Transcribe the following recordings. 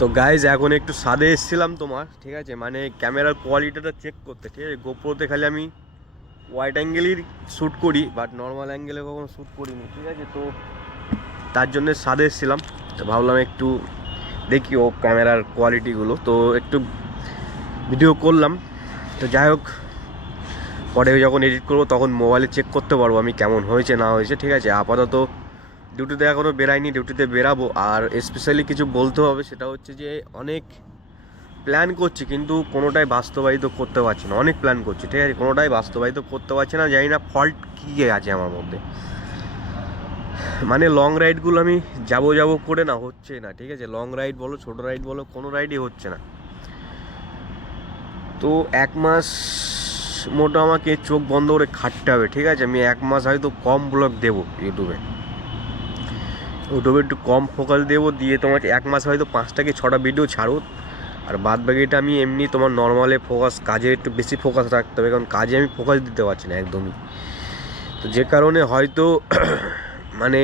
তো গাইজ এখন একটু সাদে এসেছিলাম তোমার, ঠিক আছে? মানে ক্যামেরার কোয়ালিটিটা চেক করতে, ঠিক আছে? গোপ্রোতে খালি আমি ওয়াইড অ্যাঙ্গেলই শ্যুট করি বাট নর্মাল অ্যাঙ্গেলে কখনো শ্যুট করিনি, ঠিক আছে? তো তার জন্য সাদে এসেছিলাম। তো ভাবলাম একটু দেখি ও ক্যামেরার কোয়ালিটিগুলো তো একটু ভিডিও করলাম। তো যাই হোক, পরে যখন এডিট করব, তখন মোবাইলে চেক করতে পারব আমি কেমন হয়েছে, না হয়েছে, ঠিক আছে? আপাতত ডিউটিতে এখনও বেরাইনি ডিউটিতে বেরাবো। আর স্পেশালি কিছু বলতে হবে, সেটা হচ্ছে যে অনেক প্ল্যান করছি, কিন্তু কোনোটাই বাস্তবায়িত করতে পারছি না। অনেক প্ল্যান করছি, ঠিক আছে? কোনোটাই বাস্তবায়িত করতে পারছি না, জানি না ফল্ট কী আছে আমার মধ্যে। মানে লং রাইডগুলো আমি যাব যাব করে না, হচ্ছে না, ঠিক আছে? লং রাইড বলো, ছোটো রাইড বলো, কোনো রাইডই হচ্ছে না। তো এক মাস মোটো আমাকে চোখ বন্ধ করে খাটতে হবে, ঠিক আছে? আমি এক মাস হয়তো কম ব্লগ দেবো ইউটিউবে ইউটিউবে একটু কম ফোকাস দেবো, দিয়ে তোমাকে এক মাস হয়তো পাঁচটা কি ছটা ভিডিও ছাড়ো। আর বাদ বাকিটা আমি এমনি তোমার নর্মালে ফোকাস কাজে একটু বেশি ফোকাস রাখতে হবে, কারণ কাজে আমি ফোকাস দিতে পারছি না একদমই। তো যে কারণে হয়তো মানে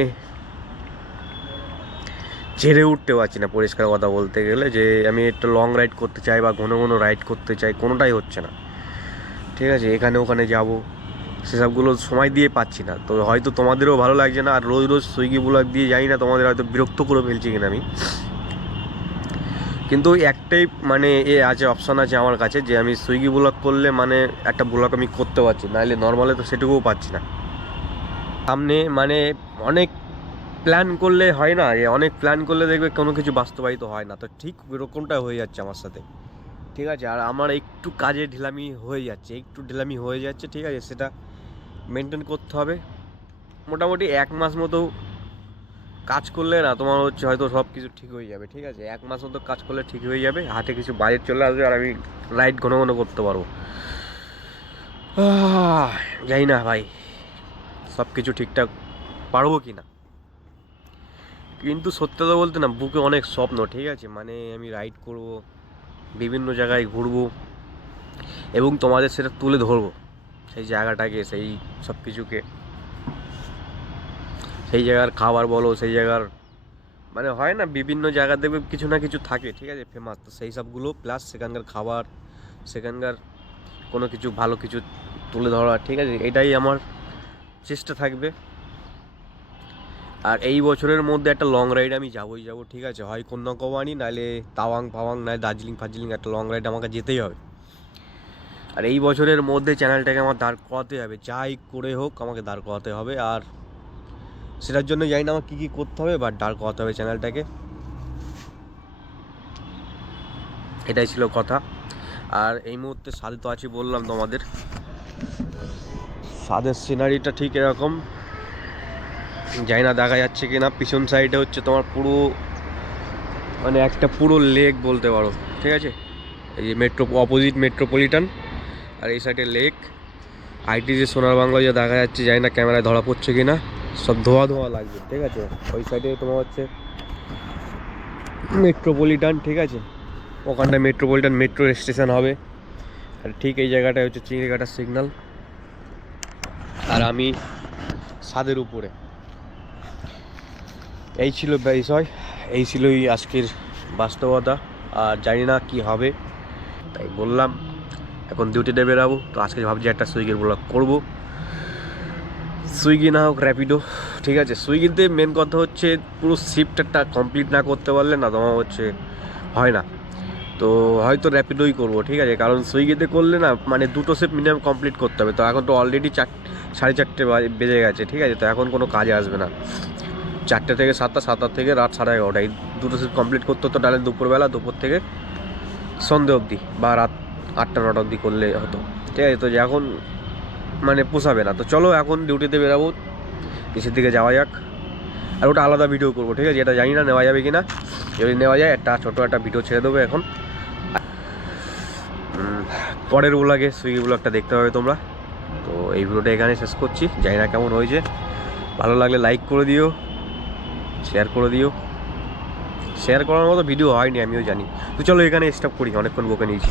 ছেড়ে উঠতে পারছি না পরিষ্কার কথা বলতে গেলে, যে আমি একটু লং রাইড করতে চাই বা ঘন ঘন রাইড করতে চাই, কোনোটাই হচ্ছে না। ঠিক আছে, এখানে ওখানে যাব। সেসবগুলো সময় দিয়ে পাচ্ছি না। তো হয়তো তোমাদেরও ভালো লাগছে না, আর রোজ রোজ সুইগি ব্লগ দিয়ে যাই না তোমাদের হয়তো বিরক্ত করে ফেলছি কিনা আমি। কিন্তু একটাই মানে এ আছে অপশান আছে আমার কাছে যে আমি সুইগি ব্লগ করলে মানে একটা ব্লগ আমি করতে পারছি, নাহলে নর্মালে তো সেটুকুও পাচ্ছি না। সামনে মানে অনেক প্ল্যান করলে হয় না, যে অনেক প্ল্যান করলে দেখবে কোনো কিছু বাস্তবায়িত হয় না। তো ঠিক এরকমটা হয়ে যাচ্ছে আমার সাথে। ঠিক আছে? আর আমার একটু কাজে ঢিলামি হয়ে যাচ্ছে, একটু ঢিলামি হয়ে যাচ্ছে, ঠিক আছে? সেটা মেনটেন করতে হবে। মোটামুটি এক মাস মতো কাজ করলে না তোমার হচ্ছে হয়তো সব কিছু ঠিক হয়ে যাবে, ঠিক আছে? এক মাস মতো কাজ করলে ঠিক হয়ে যাবে, হাতে কিছু বাজেট চলে আসবে আর আমি রাইড ঘন ঘন করতে পারব। জানি না ভাই সব কিছু ঠিকঠাক পারব কি না কিন্তু সত্যি কথা বলতে না, বুকে অনেক স্বপ্ন, ঠিক আছে? মানে আমি রাইড করব, বিভিন্ন জায়গায় ঘুরবো, এবং তোমাদের সেটা তুলে ধরবো। সেই জায়গাটাকে, সেই সব কিছুকে সেই জায়গার খাবার বলো, সেই জায়গার মানে হয় না, বিভিন্ন জায়গা দেখবে কিছু না কিছু থাকে, ঠিক আছে ফেমাস তো সেই সবগুলো প্লাস সেখানকার খাবার, সেখানকার কোনো কিছু, ভালো কিছু তুলে ধরা, ঠিক আছে, এটাই আমার চেষ্টা থাকবে। আর এই বছরের মধ্যে একটা লং রাইড আমি যাবোই, যাব, ঠিক আছে, হয় কন্যাকুমারী, নাহলে তাওয়াং ফাওয়াং নাহলে দার্জিলিং ফার্জিলিং একটা লং রাইড আমাকে যেতেই হবে। আর এই বছরের মধ্যে চ্যানেলটাকে আমার দাঁড় করাতে হবে। যাই করে হোক, আমাকে দাঁড় করাতে হবে। আর সেটার জন্য জানি না আমার কী কী করতে হবে বাট দাঁড় করাতে হবে চ্যানেলটাকে। এটাই ছিল কথা। আর এই মুহূর্তে সাদে তো আছি বললাম তোমাদের। সাদের সিনারিটা ঠিক এরকম। জানি না দেখা যাচ্ছে কি না পিছন সাইডে হচ্ছে তোমার পুরো মানে একটা পুরো লেক বলতে পারো। ঠিক আছে? এই যে মেট্রো অপোজিট মেট্রোপলিটন আর এই সাইডে লেক আইটি যে সোনার বাংলা যে দেখা যাচ্ছে, জানি না ক্যামেরায় ধরা পড়ছে কি না সব ধোয়া ধোয়া লাগবে ঠিক আছে? ওই সাইডে তোমার হচ্ছে মেট্রোপলিটান ঠিক আছে? ওখানটায় মেট্রোপলিটন মেট্রো স্টেশন হবে। আর ঠিক এই জায়গাটায় হচ্ছে চিংড়িঘাটার সিগন্যাল আর আমি ছাদের উপরে। এই ছিল বিষয়। এই ছিলই আজকের বাস্তবতা। আর জানি না কি হবে। তাই বললাম। এখন ডিউটিতে বেরাবো। তো আজকে ভাবছি একটা সুইগির ব্লগ করব। সুইগি না হোক র্যাপিডো ঠিক আছে? সুইগিতে মেন কথা হচ্ছে, পুরো শিফটটা কমপ্লিট না করতে পারলে না, তোমার হচ্ছে হয় না। তো হয়তো র্যাপিডোই করব, ঠিক আছে? কারণ সুইগিতে করলে না মানে দুটো শিফট মিনিমাম কমপ্লিট করতে হবে। তো এখন তো অলরেডি চার, সাড়ে চারটে বাজে- গেছে, ঠিক আছে? তো এখন কোনো কাজে আসবে না। চারটে থেকে সাতটা সাতটা থেকে রাত সাড়ে এগারোটা এই দুটো শিফট কমপ্লিট করতে হতো তাহলে দুপুরবেলা, দুপুর থেকে সন্ধে অবধি বা রাত আটটা নটা অবধি করলে হতো। ঠিক আছে, তো এখন মানে পোষাবে না। তো চলো এখন ডিউটিতে বেরাবো, নিচের দিকে যাওয়া যাক। আর ওটা আলাদা ভিডিও করব, ঠিক আছে? এটা জানি না নেওয়া যাবে কি না যদি নেওয়া যায়, একটা ছোটো একটা ভিডিও ছেড়ে দেবো এখন। পরের ব্লগে সুইগি ব্লগটা দেখতে পাবে তোমরা। তো এই ভিডিওটা এখানে শেষ করছি। জানি না কেমন হয়েছে। ভালো লাগলে লাইক করে দিও শেয়ার করে দিও। শেয়ার করার মতো ভিডিও হয়নি, আমিও জানি। তো চলো এখানে স্টপ করি, অনেকক্ষণ বকে নিয়েছি।